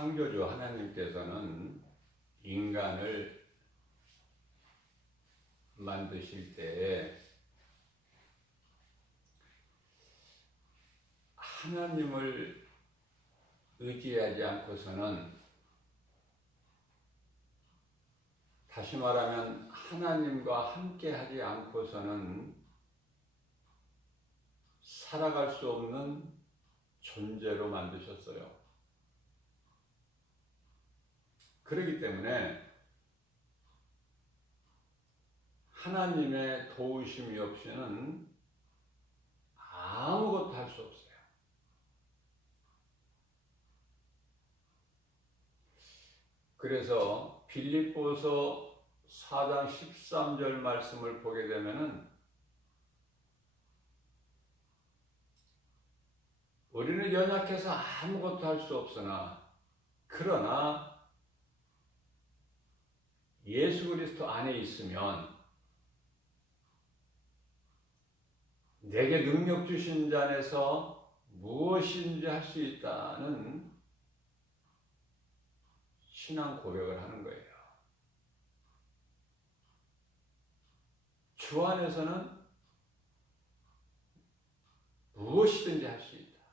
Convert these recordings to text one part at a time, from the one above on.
창조주 하나님께서는 인간을 만드실 때 하나님을 의지하지 않고서는, 다시 말하면 하나님과 함께 하지 않고서는 살아갈 수 없는 존재로 만드셨어요. 그렇기 때문에 하나님의 도우심이 없이는 아무것도 할 수 없어요. 그래서 빌립보서 4장 13절 말씀을 보게 되면은, 우리는 연약해서 아무것도 할 수 없으나 그러나 예수 그리스도 안에 있으면 내게 능력 주신 자 안에서 무엇인지 할 수 있다는 신앙 고백을 하는 거예요. 주 안에서는 무엇이든지 할 수 있다.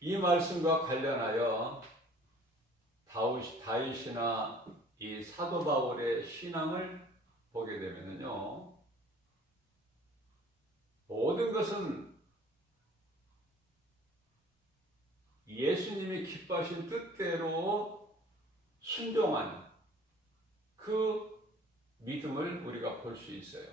이 말씀과 관련하여 다윗이나 이 사도 바울의 신앙을 보게 되면요, 모든 것은 예수님이 기뻐하신 뜻대로 순종한 그 믿음을 우리가 볼 수 있어요.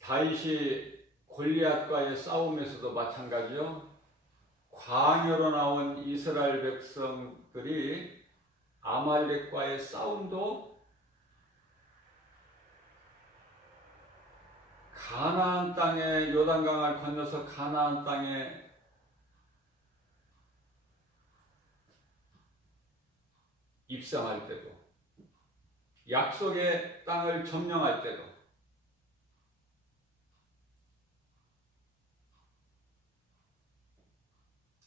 다윗이 골리앗과의 싸움에서도 마찬가지요. 광야로 나온 이스라엘 백성들이 아말렉과의 싸움도 가나안 땅에, 요단강을 건너서 가나안 땅에 입성할 때도, 약속의 땅을 점령할 때도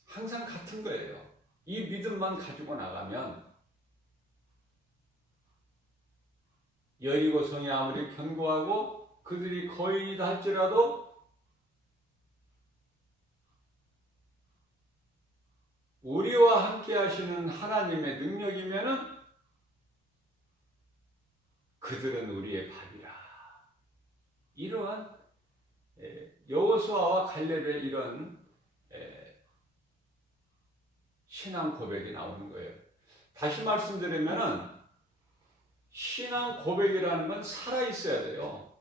항상 같은 거예요. 이 믿음만 가지고 나가면 여리고 성이 아무리 견고하고 그들이 거인이다 할지라도 우리와 함께 하시는 하나님의 능력이면은 그들은 우리의 밥이라. 이러한 여호수아와 갈렙의 이런 신앙 고백이 나오는 거예요. 다시 말씀드리면은 신앙 고백이라는 건 살아 있어야 돼요.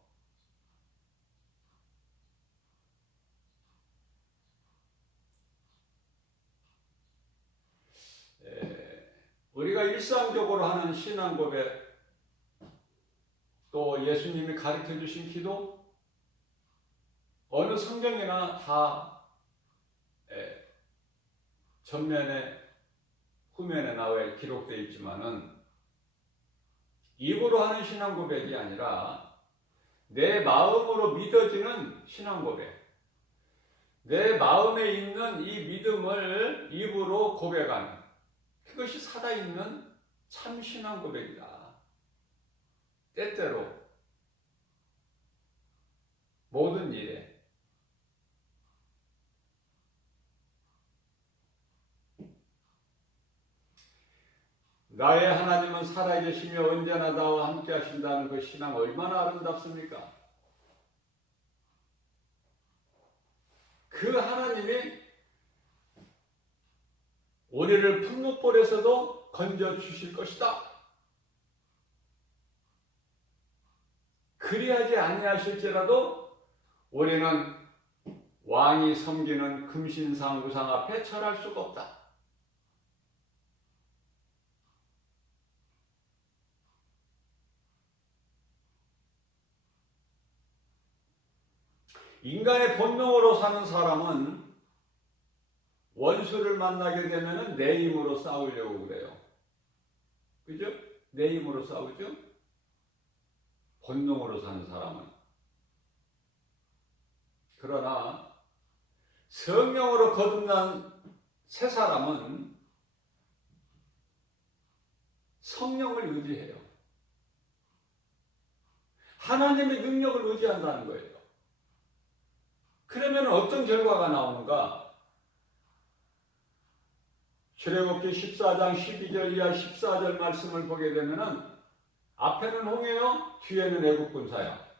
우리가 일상적으로 하는 신앙 고백, 또 예수님이 가르쳐 주신 기도, 어느 성경이나 다 전면에 후면에 나와 기록되어 있지만은 입으로 하는 신앙 고백이 아니라 내 마음으로 믿어지는 신앙 고백, 내 마음에 있는 이 믿음을 입으로 고백하는, 그것이 살아있는 참 신앙 고백이다. 때때로 모든 일에 나의 하나님은 살아계시며 언제나 나와 함께 하신다는 그 신앙 얼마나 아름답습니까? 그 하나님이 우리를 풍문불에서도 건져주실 것이다. 그리하지 아니하실지라도 우리는 왕이 섬기는 금신상 우상 앞에 절할 수가 없다. 인간의 본능으로 사는 사람은 원수를 만나게 되면 내 힘으로 싸우려고 그래요. 그죠? 내 힘으로 싸우죠? 본능으로 사는 사람은. 그러나 성령으로 거듭난 새 사람은 성령을 의지해요. 하나님의 능력을 의지한다는 거예요. 그러면 어떤 결과가 나오는가? 출애굽기 14장 12절 이하 14절 말씀을 보게 되면은 앞에는 홍해요, 뒤에는 애굽 군사요.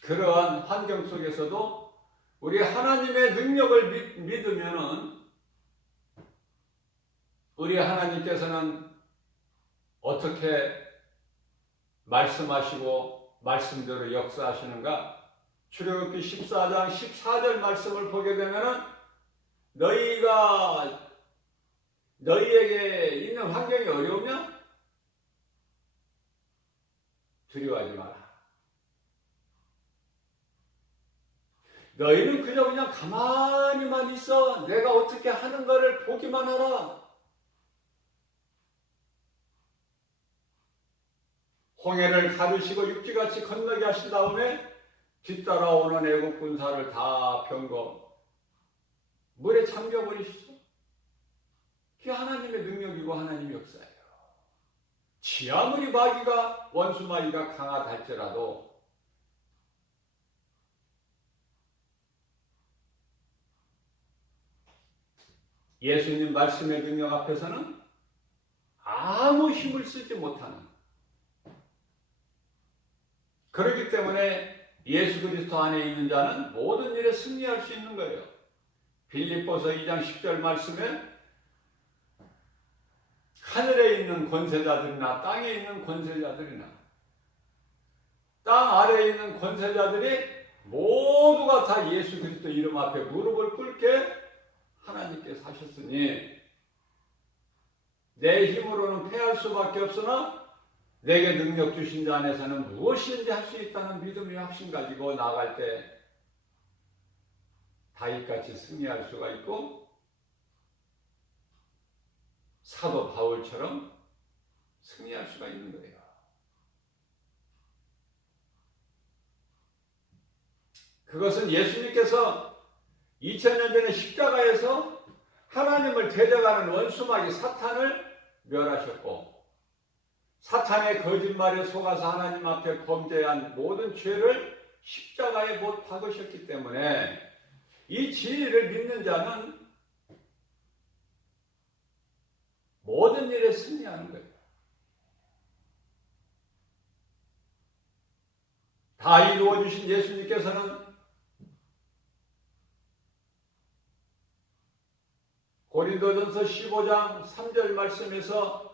그러한 환경 속에서도 우리 하나님의 능력을 믿으면은 우리 하나님께서는 어떻게 말씀하시고 말씀대로 역사하시는가? 출애굽기 14장 14절 말씀을 보게 되면은 너희에게 있는 환경이 어려우면 두려워하지 마라. 너희는 그냥 가만히만 있어. 내가 어떻게 하는 것을 보기만 하라. 홍해를 가르시고 육지같이 건너게 하신 다음에 뒤따라오는 애국 군사를 다 병거 물에 잠겨버리시죠. 그게 하나님의 능력이고 하나님의 역사예요. 지 아무리 원수 마귀가 강하다 할지라도 예수님 말씀의 능력 앞에서는 아무 힘을 쓰지 못하는, 그렇기 때문에 예수 그리스도 안에 있는 자는 모든 일에 승리할 수 있는 거예요. 빌립보서 2장 10절 말씀에 하늘에 있는 권세자들이나 땅에 있는 권세자들이나 땅 아래에 있는 권세자들이 모두가 다 예수 그리스도 이름 앞에 무릎을 꿇게 하나님께서 하셨으니 내 힘으로는 패할 수밖에 없으나 내게 능력 주신 자 안에서는 무엇이든지 할 수 있다는 믿음의 확신 가지고 나아갈 때 다윗같이 승리할 수가 있고 사도 바울처럼 승리할 수가 있는 거예요. 그것은 예수님께서 2000년 전에 십자가에서 하나님을 대적하는 원수마귀 사탄을 멸하셨고 사탄의 거짓말에 속아서 하나님 앞에 범죄한 모든 죄를 십자가에 못 박으셨기 때문에 이 진리를 믿는 자는 모든 일에 승리하는 거예요. 다 이루어주신 예수님께서는 고린도전서 15장 3절 말씀에서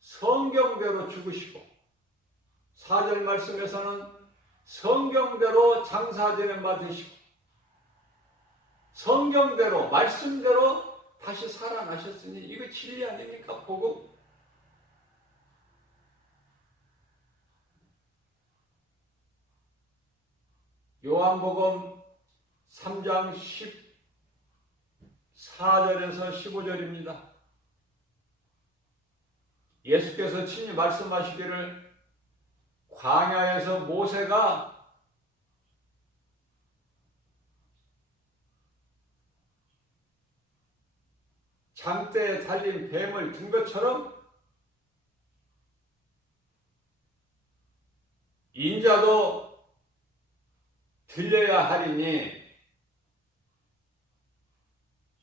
성경대로 죽으시고 4절 말씀에서는 성경대로 장사되는 바 되시고 성경대로 말씀대로 다시 살아나셨으니 이거 진리 아닙니까? 복음. 요한복음 3장 14절에서 15절입니다. 예수께서 친히 말씀하시기를 광야에서 모세가 장대에 달린 뱀을 둔 것처럼 인자도 들려야 하리니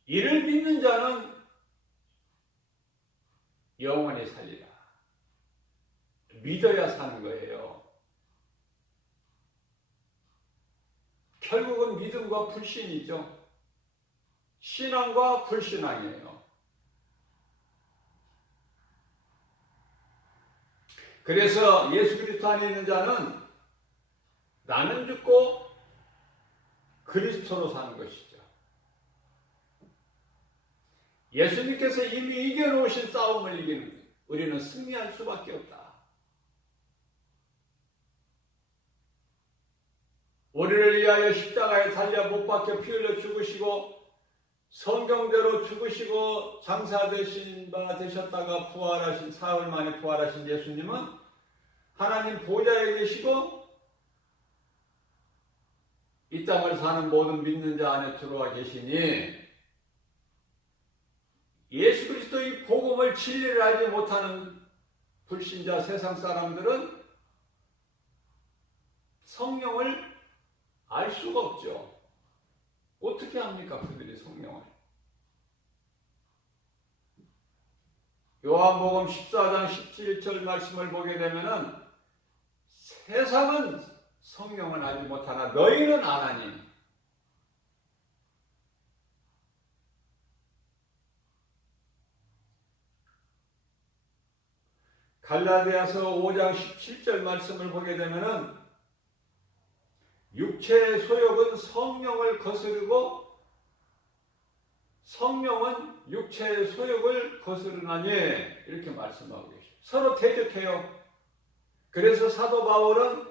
이를 믿는 자는 영원히 살리라. 믿어야 사는 거예요. 결국은 믿음과 불신이죠. 신앙과 불신앙이에요. 그래서 예수 그리스도 안에 있는 자는 나는 죽고 그리스도로 사는 것이죠. 예수님께서 이미 이겨놓으신 싸움을 이기는 우리는 승리할 수밖에 없다. 우리를 위하여 십자가에 달려 못 박혀 피 흘려 죽으시고 성경대로 죽으시고 장사되셨다가 부활하신, 사흘 만에 부활하신 예수님은 하나님 보좌에 계시고 이 땅을 사는 모든 믿는 자 안에 들어와 계시니, 예수 그리스도의 복음을, 진리를 알지 못하는 불신자 세상 사람들은 성령을 알 수가 없죠. 어떻게 합니까, 그들이 성령을? 요한복음 14장 17절 말씀을 보게 되면은, 세상은 성령을 알지 못하나 너희는 아나니. 갈라디아서 5장 17절 말씀을 보게 되면은, 육체의 소욕은 성령을 거스르고 성령은 육체의 소욕을 거스르나니, 이렇게 말씀하고 계십니다. 서로 대적해요. 그래서 사도 바울은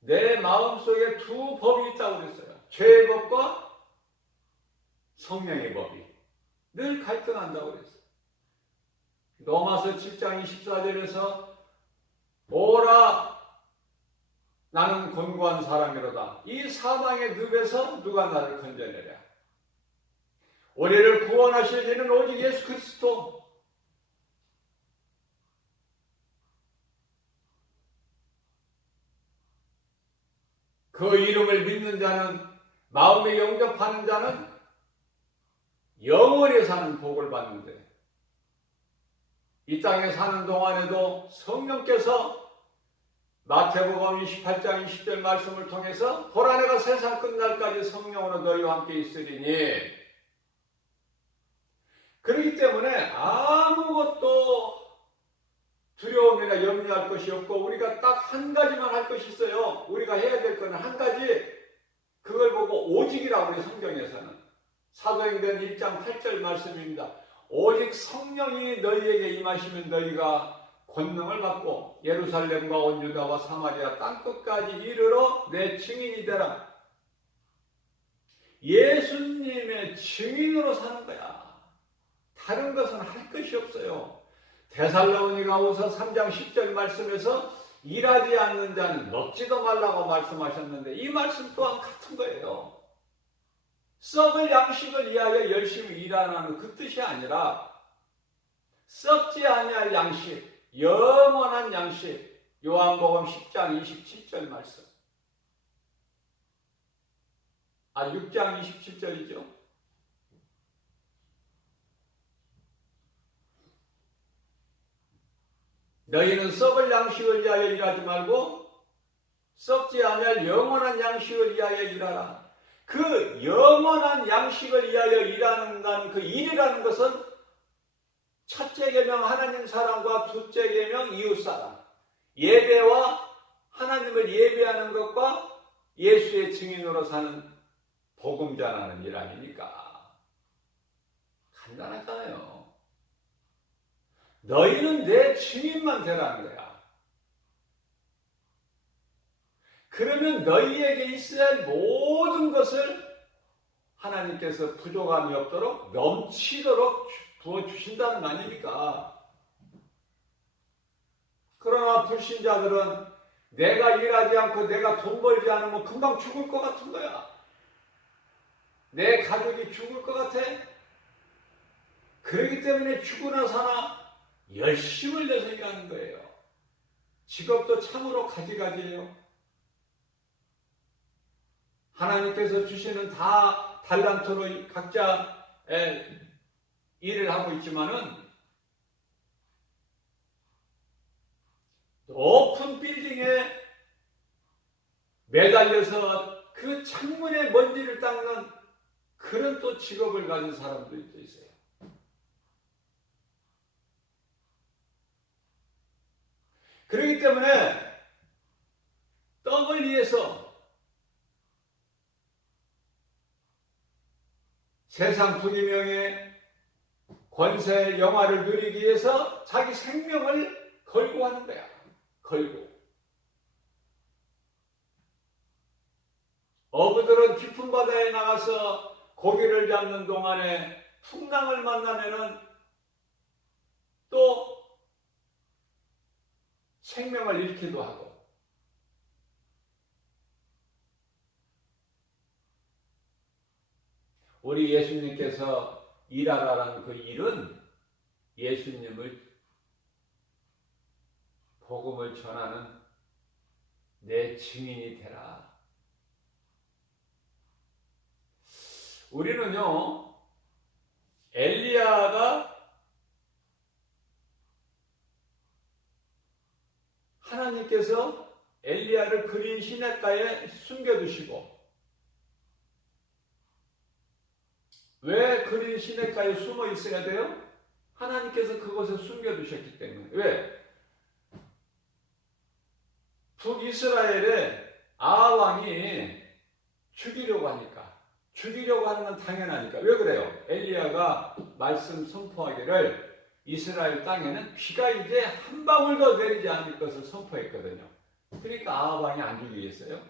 내 마음속에 두 법이 있다고 그랬어요. 죄의 법과 성령의 법이 늘 갈등한다고 그랬어요. 로마서 7장 24절에서 오라 나는 곤고한 사람이로다. 이 사망의 늪에서 누가 나를 건져내랴. 우리를 구원하실 이는 오직 예수 그리스도. 그 이름을 믿는 자는, 마음에 영접하는 자는 영원히 사는 복을 받는데, 이 땅에 사는 동안에도 성령께서 마태복음 28장 20절 말씀을 통해서 보라 내가 세상 끝날까지 성령으로 너희와 함께 있으리니, 그렇기 때문에 아무것도 두려움이나 염려할 것이 없고, 우리가 딱 한 가지만 할 것이 있어요. 우리가 해야 될 것은 한 가지, 그걸 보고 오직이라고 우리 성경에서는 사도행전 1장 8절 말씀입니다. 오직 성령이 너희에게 임하시면 너희가 권능을 받고 예루살렘과 온 유다와 사마리아 땅끝까지 이르러 내 증인이 되라. 예수님의 증인으로 사는 거야. 다른 것은 할 것이 없어요. 데살로니가후서 3장 10절 말씀에서 일하지 않는 자는 먹지도 말라고 말씀하셨는데, 이 말씀 또한 같은 거예요. 썩을 양식을 위하여 열심히 일하는 그 뜻이 아니라, 썩지 아니할 양식, 영원한 양식, 요한복음 10장 27절 말씀. 6장 27절이죠. 너희는 썩을 양식을 위하여 일하지 말고 썩지 아니할 영원한 양식을 위하여 일하라. 그 영원한 양식을 위하여 일하는 그 일이라는 것은 첫째 계명 하나님 사랑과 둘째 계명 이웃 사랑, 예배와 하나님을 예배하는 것과 예수의 증인으로 사는 복음 전하는 일 아닙니까? 간단하잖아요. 너희는 내 증인만 되라는 거야. 그러면 너희에게 있어야 할 모든 것을 하나님께서 부족함이 없도록 넘치도록 부어주신다는 거 아닙니까? 그러나 불신자들은 내가 일하지 않고 내가 돈 벌지 않으면 금방 죽을 것 같은 거야. 내 가족이 죽을 것 같아. 그렇기 때문에 죽으나 사나 열심을 내서 일하는 거예요. 직업도 참으로 가지가지예요. 하나님께서 주시는 다 달란트로 각자 일을 하고 있지만은, 높은 빌딩에 매달려서 그 창문에 먼지를 닦는 그런 또 직업을 가진 사람들도 있어요. 그렇기 때문에 떡을 위해서, 세상 부귀명예 권세 영화를 누리기 위해서 자기 생명을 걸고 하는 거야. 걸고. 어부들은 깊은 바다에 나가서 고기를 잡는 동안에 풍랑을 만나면은 또 생명을 잃기도 하고, 우리 예수님께서 일하라는 그 일은 예수님을 복음을 전하는 내 증인이 되라. 우리는요, 엘리야가 하나님께서 엘리야를 그린 시냇가에 숨겨두시고, 왜 그린 시냇가에 숨어 있어야 돼요? 하나님께서 그곳에 숨겨두셨기 때문에. 왜? 북이스라엘의 아하 왕이 죽이려고 하니까. 죽이려고 하는 건 당연하니까. 왜 그래요? 엘리야가 말씀 선포하기를 이스라엘 땅에는 비가 이제 한 방울도 내리지 않을 것을 선포했거든요. 그러니까 아하 왕이 안 죽이겠어요?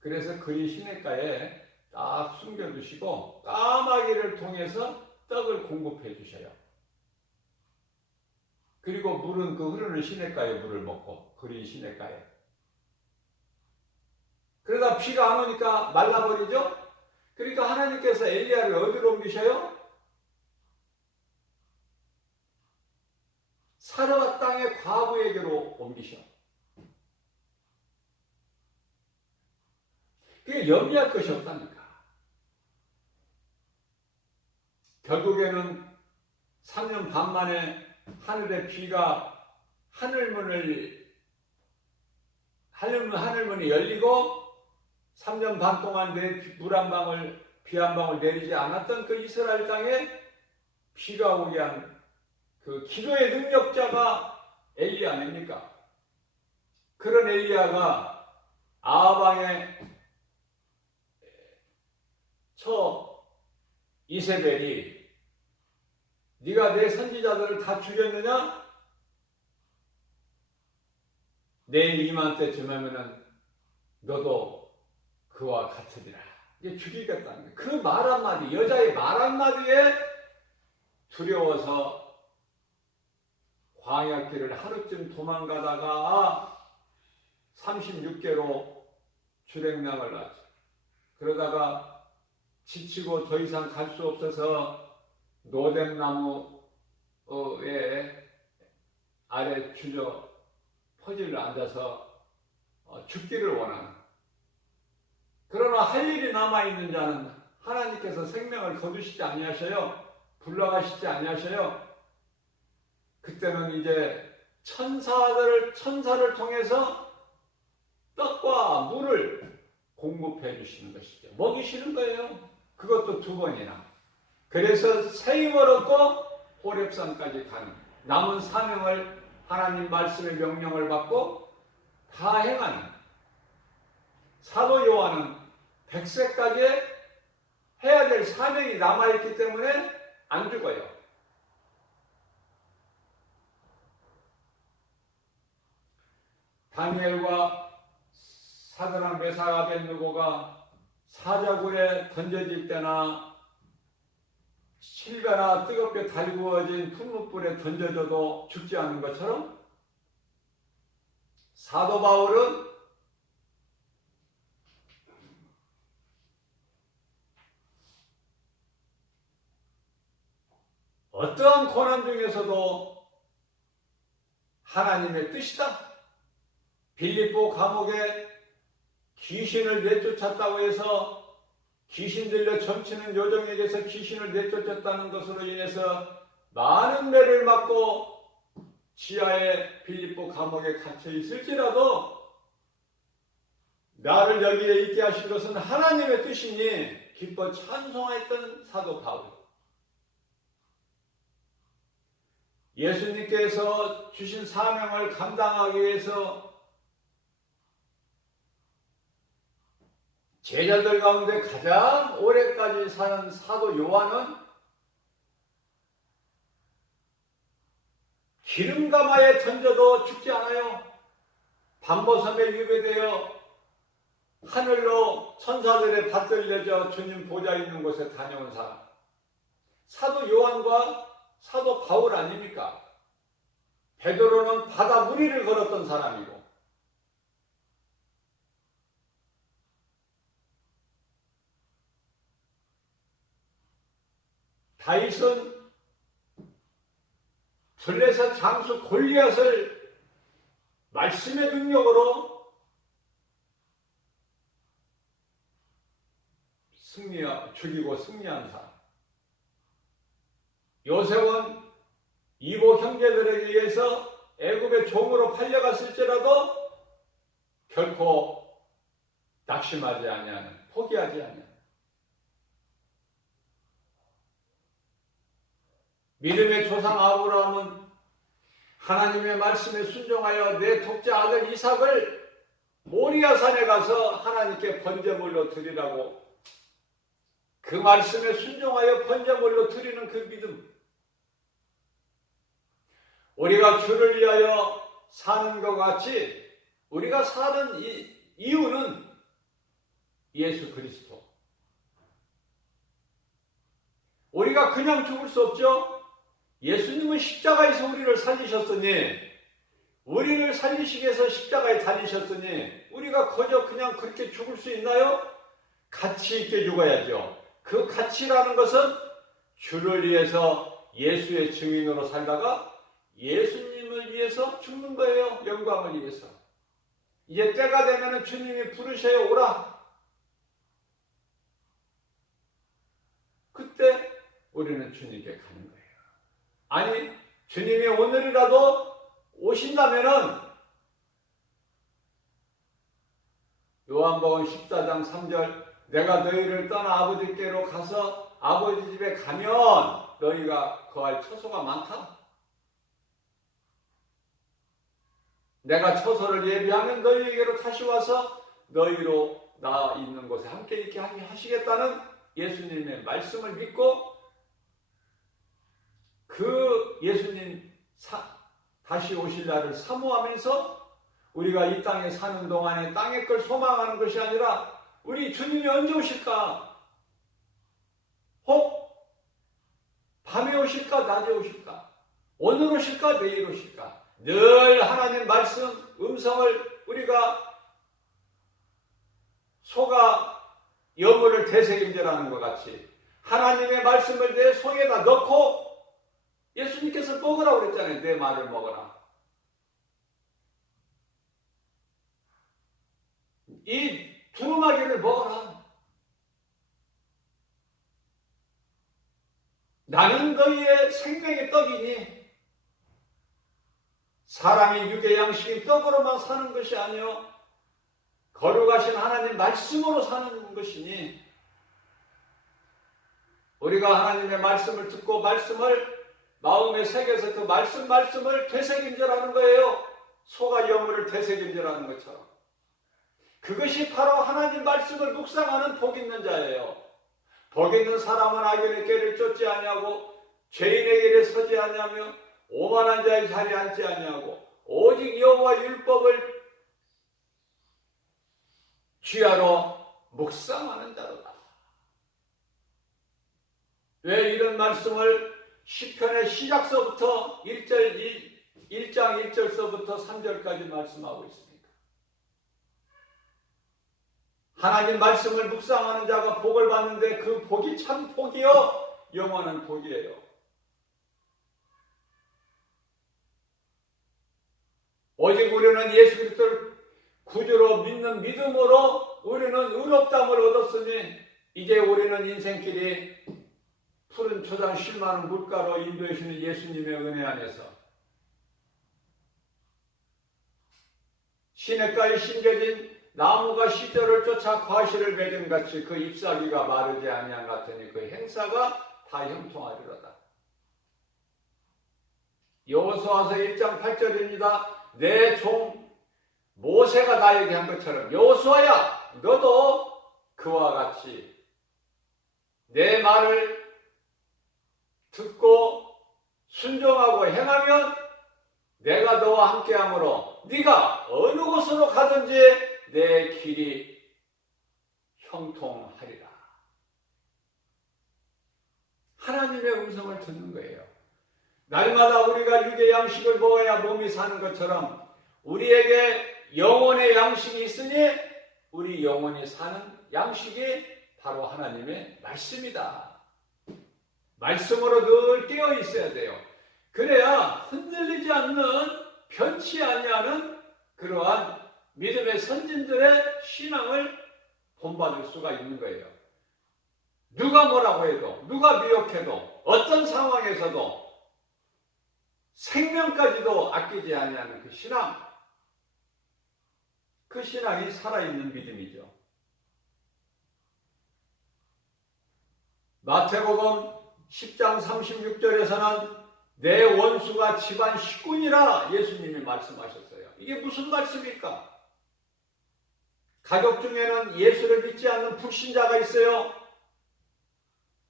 그래서 그린 시냇가에 딱 숨겨두시고 까마귀를 통해서 떡을 공급해 주셔요. 그리고 물은 그 흐르는 시냇가에 물을 먹고, 그린 시냇가에. 그러다 비가 안 오니까 말라버리죠? 그러니까 하나님께서 엘리야를 어디로 옮기셔요? 사르밧 땅의 과부에게로 옮기셔. 그게 염려할 것이 없다니까. 결국에는 3년 반 만에 하늘의 비가 하늘문이 열리고 3년 반 동안 물 한 방울, 비 한 방울 내리지 않았던 그 이스라엘 땅에 비가 오게 한 그 기도의 능력자가 엘리야 아닙니까? 그런 엘리야가 아하방의 처 이세벨이 네가 내 선지자들을 다 죽였느냐? 내일 이맘때쯤 하면은 너도 그와 같으리라. 이게 죽이겠다는 거예요. 그 말 한마디, 여자의 말 한마디에 두려워서 광야길을 하루쯤 도망가다가 36개로 주랭랑을 놨죠. 그러다가 지치고 더 이상 갈 수 없어서 노뎀나무에 아래 주저 퍼질러 앉아서 죽기를 원하는. 그러나 할 일이 남아있는 자는 하나님께서 생명을 거두시지 아니하셔요. 불러가시지 아니하셔요. 그때는 이제 천사를 통해서 떡과 물을 공급해 주시는 것이죠. 먹이시는 거예요. 그것도 2번이나. 그래서 새 힘을 얻고 호렙산까지 가는, 남은 사명을 하나님 말씀의 명령을 받고 다 행하는 사도 요한은 100세까지 해야 될 사명이 남아있기 때문에 안 죽어요. 다니엘과 사드락 메삭 아벳느고가 사자굴에 던져질 때나 실과나 뜨겁게 달구어진 풀무불에 던져져도 죽지 않는 것처럼 사도 바울은 어떠한 고난 중에서도 하나님의 뜻이다. 빌립보 감옥에 귀신을 내쫓았다고 해서 귀신 들려 점치는 요정에게서 귀신을 내쫓았다는 것으로 인해서 많은 매를 맞고 지하에 빌립보 감옥에 갇혀 있을지라도 나를 여기에 있게 하신 것은 하나님의 뜻이니 기뻐 찬송했던 사도 바울. 예수님께서 주신 사명을 감당하기 위해서 제자들 가운데 가장 오래까지 사는 사도 요한은 기름가마에 던져도 죽지 않아요. 밤버섬에 유배되어 하늘로 천사들의 받들려져 주님 보좌 있는 곳에 다녀온 사람, 사도 요한과 사도 바울 아닙니까? 베드로는 바다 무리를 걸었던 사람이고, 다윗은 블레셋 장수 골리앗을 말씀의 능력으로 죽이고 승리한 사람. 요셉은 이복 형제들에게 의해서 애굽의 종으로 팔려갔을지라도 결코 낙심하지 아니하는, 포기하지 아니하는, 믿음의 조상 아브라함은 하나님의 말씀에 순종하여 내 독자 아들 이삭을 모리아산에 가서 하나님께 번제물로 드리라고, 그 말씀에 순종하여 번제물로 드리는 그 믿음, 우리가 주를 위하여 사는 것 같이 우리가 사는 이유는 예수 그리스도. 우리가 그냥 죽을 수 없죠. 예수님은 십자가에서 우리를 살리셨으니, 우리를 살리시기 위해서 십자가에 달리셨으니 우리가 거저 그냥 그렇게 죽을 수 있나요? 가치 있게 죽어야죠. 그 가치라는 것은 주를 위해서 예수의 증인으로 살다가 예수님을 위해서 죽는 거예요. 영광을 위해서. 이제 때가 되면 주님이 부르셔요. 오라. 그때 우리는 주님께 가는 거예요. 아니, 주님이 오늘이라도 오신다면은 요한복음 14장 3절, 내가 너희를 떠나 아버지께로 가서 아버지 집에 가면 너희가 거할 처소가 많다. 내가 처소를 예비하면 너희에게로 다시 와서 너희로 나 있는 곳에 함께 있게 하시겠다는 예수님의 말씀을 믿고, 그 예수님 다시 오실 날을 사모하면서 우리가 이 땅에 사는 동안에 땅의 걸 소망하는 것이 아니라, 우리 주님이 언제 오실까? 혹 밤에 오실까? 낮에 오실까? 오늘 오실까? 내일 오실까? 늘 하나님 말씀, 음성을 우리가 소가 여물을 되새김질하는 것 같이 하나님의 말씀을 내 속에다 넣고, 예수님께서 먹으라고 그랬잖아요. 내 말을 먹어라. 이 두루마기를 먹어라. 나는 너희의 생명의 떡이니, 사람이 육의 양식이 떡으로만 사는 것이 아니요 거룩하신 하나님 말씀으로 사는 것이니, 우리가 하나님의 말씀을 듣고 말씀을 마음에 새겨서 그 말씀을 되새김질하는 거예요. 소가 여물을 되새김질하는 것처럼. 그것이 바로 하나님 말씀을 묵상하는 복 있는 자예요. 복 있는 사람은 악인의 길을 쫓지 아니하고 죄인의 길에 서지 아니하며 오만한 자의 자리에 앉지 아니하고 오직 여호와 율법을 귀하로 묵상하는 자로다. 왜 이런 말씀을 시편의 시작서부터 1장 1절서부터 3절까지 말씀하고 있습니까? 하나님 말씀을 묵상하는 자가 복을 받는데 그 복이 참 복이요 영원한 복이에요. 오직 우리는 예수 그리스도를 구주로 믿는 믿음으로 우리는 의롭다함을 얻었으니, 이제 우리는 인생길이 푸른 초장 쉴 만한 물가로 인도해 주시는 예수님의 은혜 안에서 시냇가에 심겨진 나무가 시절을 쫓아 과실을 맺은 같이 그 잎사귀가 마르지 아니한 같으니 그 행사가 다 형통하리로다. 여호수아서 1장 8절입니다. 내 종 모세가 나에게 한 것처럼 여호수아야, 너도 그와 같이 내 말을 듣고 순종하고 행하면 내가 너와 함께하므로 네가 어느 곳으로 가든지 내 길이 형통하리라. 하나님의 음성을 듣는 거예요. 날마다 우리가 육의 양식을 먹어야 몸이 사는 것처럼 우리에게 영혼의 양식이 있으니 우리 영혼이 사는 양식이 바로 하나님의 말씀이다. 말씀으로 늘 깨어 있어야 돼요. 그래야 흔들리지 않는, 변치 아니하는 그러한 믿음의 선진들의 신앙을 본받을 수가 있는 거예요. 누가 뭐라고 해도, 누가 미혹해도, 어떤 상황에서도 생명까지도 아끼지 아니하는 그 신앙, 그 신앙이 살아있는 믿음이죠. 마태복음 10장 36절에서는 내 원수가 집안 식구니라 예수님이 말씀하셨어요. 이게 무슨 말씀입니까? 가족 중에는 예수를 믿지 않는 불신자가 있어요.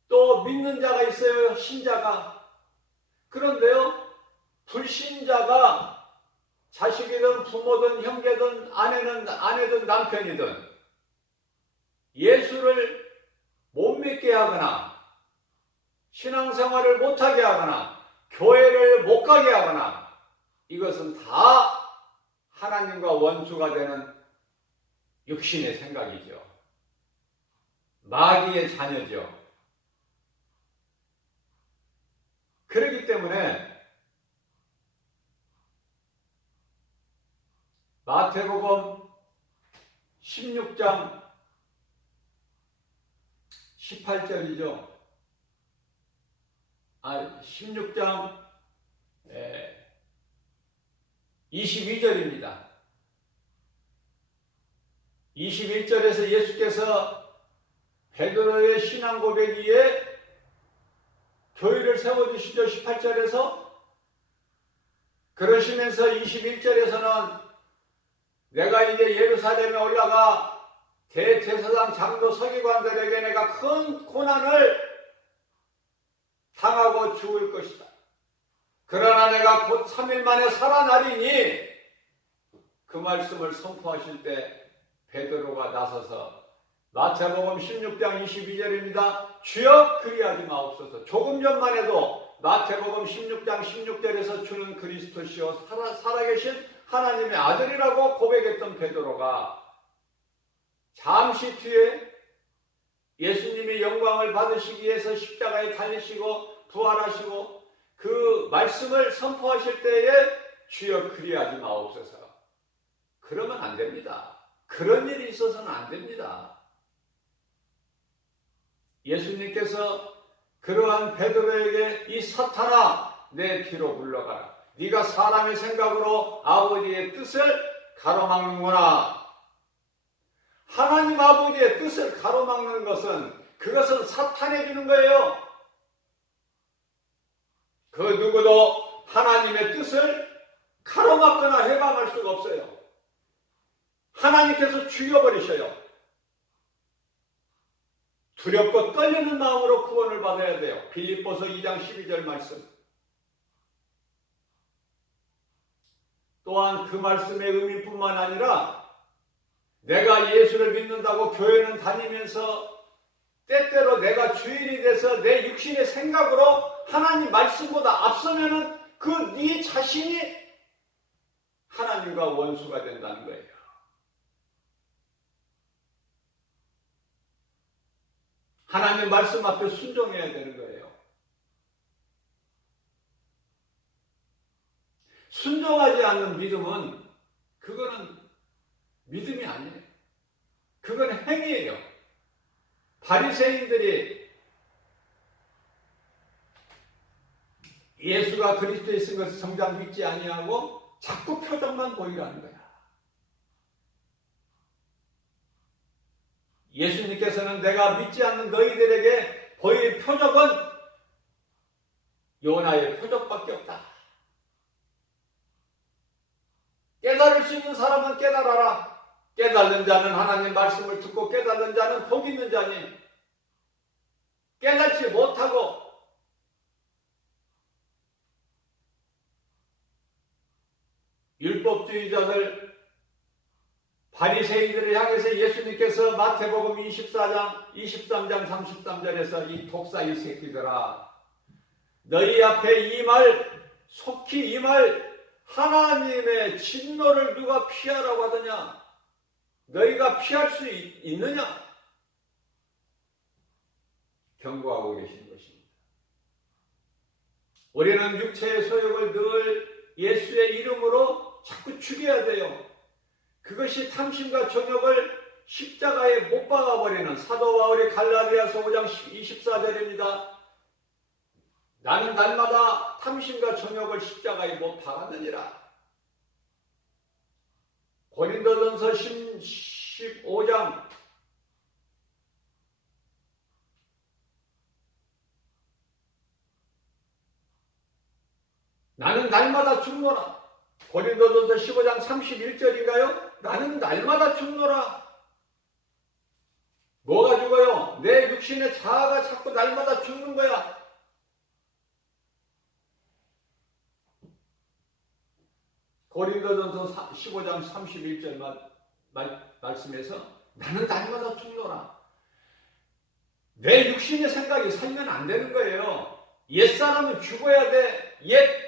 또 믿는 자가 있어요. 신자가. 그런데요, 불신자가 자식이든 부모든 형제든 아내든 남편이든 예수를 못 믿게 하거나 신앙생활을 못하게 하거나 교회를 못 가게 하거나 이것은 다 하나님과 원수가 되는 육신의 생각이죠. 마귀의 자녀죠. 그렇기 때문에 마태복음 16장 18절이죠. 16장 22절입니다. 21절에서 예수께서 베드로의 신앙 고백 위에 교회를 세워주시죠. 18절에서. 그러시면서 21절에서는 내가 이제 예루살렘에 올라가 대제사장 장로 서기관들에게 내가 큰 고난을 당하고 죽을 것이다. 그러나 내가 곧 3일 만에 살아나리니 그 말씀을 선포하실 때 베드로가 나서서 마태복음 16장 22절입니다. 주여 그리하지 마옵소서. 조금 전만 해도 마태복음 16장 16절에서 주는 그리스도시요 살아계신 하나님의 아들이라고 고백했던 베드로가 잠시 뒤에 예수님이 영광을 받으시기 위해서 십자가에 달리시고 부활하시고 그 말씀을 선포하실 때에 주여 그리하지 마옵소서. 그러면 안 됩니다. 그런 일이 있어서는 안 됩니다. 예수님께서 그러한 베드로에게 이 사탄아 내 뒤로 물러가라. 네가 사람의 생각으로 아버지의 뜻을 가로막는구나. 하나님 아버지의 뜻을 가로막는 것은 그것은 사탄이 주는 거예요. 그 누구도 하나님의 뜻을 가로막거나 해방할 수가 없어요. 하나님께서 죽여버리셔요. 두렵고 떨리는 마음으로 구원을 받아야 돼요. 빌립보서 2장 12절 말씀. 또한 그 말씀의 의미뿐만 아니라 내가 예수를 믿는다고 교회는 다니면서 때때로 내가 주인이 돼서 내 육신의 생각으로 하나님 말씀보다 앞서면은 그 네 자신이 하나님과 원수가 된다는 거예요. 하나님 말씀 앞에 순종해야 되는 거예요. 순종하지 않는 믿음은 그거는 믿음이 아니에요. 그건 행위예요. 바리새인들이 예수가 그리스도에 있은 것을 정작 믿지 아니하고 자꾸 표정만 보이라는 거야. 예수님께서는 내가 믿지 않는 너희들에게 보일 표적은 요나의 표적밖에 없다. 깨달을 수 있는 사람은 깨달아라. 깨달는 자는 하나님 말씀을 듣고 깨달는 자는 복 있는 자니 깨닫지 못하고 율법주의자들 바리새인들을 향해서 예수님께서 마태복음 23장 33절에서 이 독사 이 새끼들아, 너희 앞에 이 말, 속히 이 말, 하나님의 진노를 누가 피하라고 하더냐? 너희가 피할 수 있느냐? 경고하고 계신 것입니다. 우리는 육체의 소욕을 늘 예수의 이름으로 자꾸 죽여야 돼요. 그것이 탐심과 정욕을 십자가에 못 박아버리는 사도 바울의 갈라디아서 5장 24절입니다. 나는 날마다 탐심과 정욕을 십자가에 못 박았느니라. 고린도전서 15장 나는 날마다 죽노라. 고린도전서 15장 31절인가요? 나는 날마다 죽노라. 뭐가 죽어요? 내 육신의 자아가 자꾸 날마다 죽는 거야. 고린도전서 15장 31절 말씀에서 나는 날마다 죽노라. 내 육신의 생각이 살면 안 되는 거예요. 옛사람은 죽어야 돼. 옛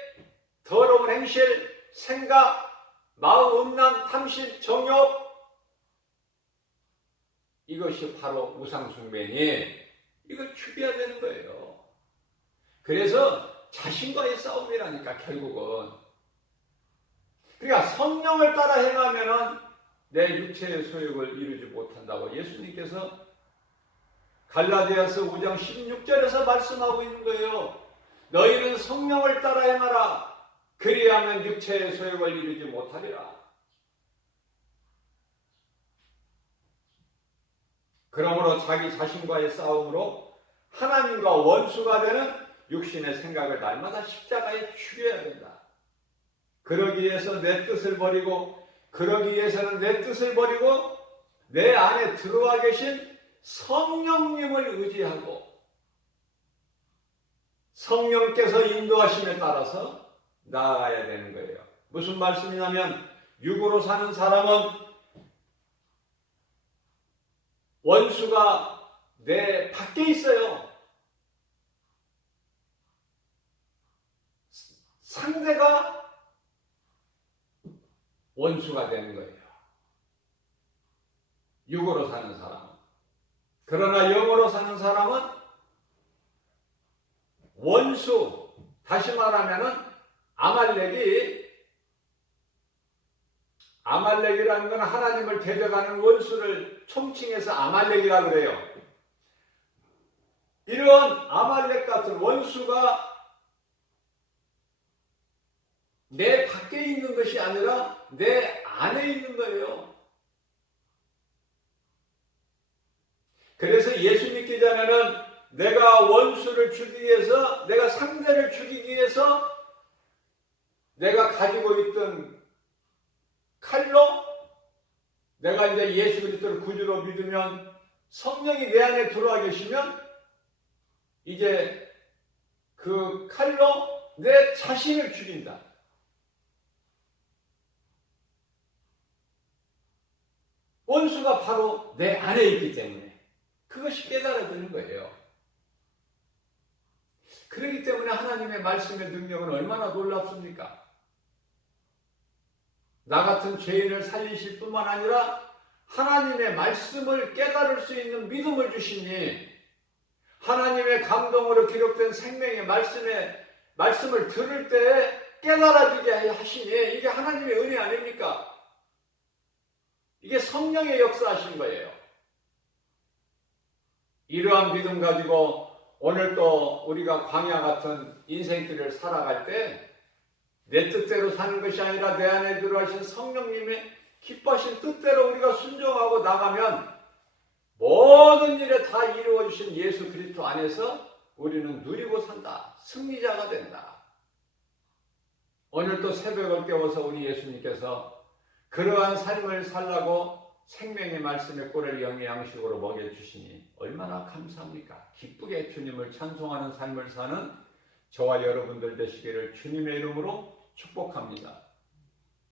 더러운 행실, 생각, 마음 음란, 탐심, 정욕, 이것이 바로 우상숭배니 이걸 죽여야 되는 거예요. 그래서 자신과의 싸움이라니까 결국은. 그러니까 성령을 따라 행하면은 내 육체의 소욕을 이루지 못한다고 예수님께서 갈라디아서 5장 16절에서 말씀하고 있는 거예요. 너희는 성령을 따라 행하라. 그리하면 육체의 소욕을 이루지 못하리라. 그러므로 자기 자신과의 싸움으로 하나님과 원수가 되는 육신의 생각을 날마다 십자가에 죽여야 된다. 그러기 위해서 내 뜻을 버리고, 그러기 위해서는 내 뜻을 버리고 내 안에 들어와 계신 성령님을 의지하고 성령께서 인도하심에 따라서 나아가야 되는 거예요. 무슨 말씀이냐면 육으로 사는 사람은 원수가 내 밖에 있어요. 상대가 원수가 되는 거예요. 육으로 사는 사람은. 그러나 영으로 사는 사람은 원수, 다시 말하면은 아말렉이라는 건 하나님을 대적하는 원수를 총칭해서 아말렉이라고 그래요. 이런 아말렉 같은 원수가 내 밖에 있는 것이 아니라 내 안에 있는 거예요. 그래서 예수 믿기 전에는 내가 원수를 죽이기 위해서, 내가 상대를 죽이기 위해서 내가 가지고 있던 칼로 내가 이제 예수 그리스도를 구주로 믿으면 성령이 내 안에 들어와 계시면 이제 그 칼로 내 자신을 죽인다. 원수가 바로 내 안에 있기 때문에 그것이 깨달아지는 거예요. 그렇기 때문에 하나님의 말씀의 능력은 얼마나 놀랍습니까? 나 같은 죄인을 살리실 뿐만 아니라 하나님의 말씀을 깨달을 수 있는 믿음을 주시니, 하나님의 감동으로 기록된 생명의 말씀을 들을 때 깨달아지게 하시니 이게 하나님의 은혜 아닙니까? 이게 성령의 역사하신 거예요. 이러한 믿음 가지고 오늘 또 우리가 광야 같은 인생길을 살아갈 때 내 뜻대로 사는 것이 아니라 내 안에 들어가신 성령님의 기뻐하신 뜻대로 우리가 순종하고 나가면 모든 일에 다 이루어주신 예수 그리스도 안에서 우리는 누리고 산다. 승리자가 된다. 오늘 또 새벽을 깨워서 우리 예수님께서 그러한 삶을 살라고 생명의 말씀의 꿀을 영의 양식으로 먹여주시니 얼마나 감사합니까? 기쁘게 주님을 찬송하는 삶을 사는 저와 여러분들 되시기를 주님의 이름으로 축복합니다.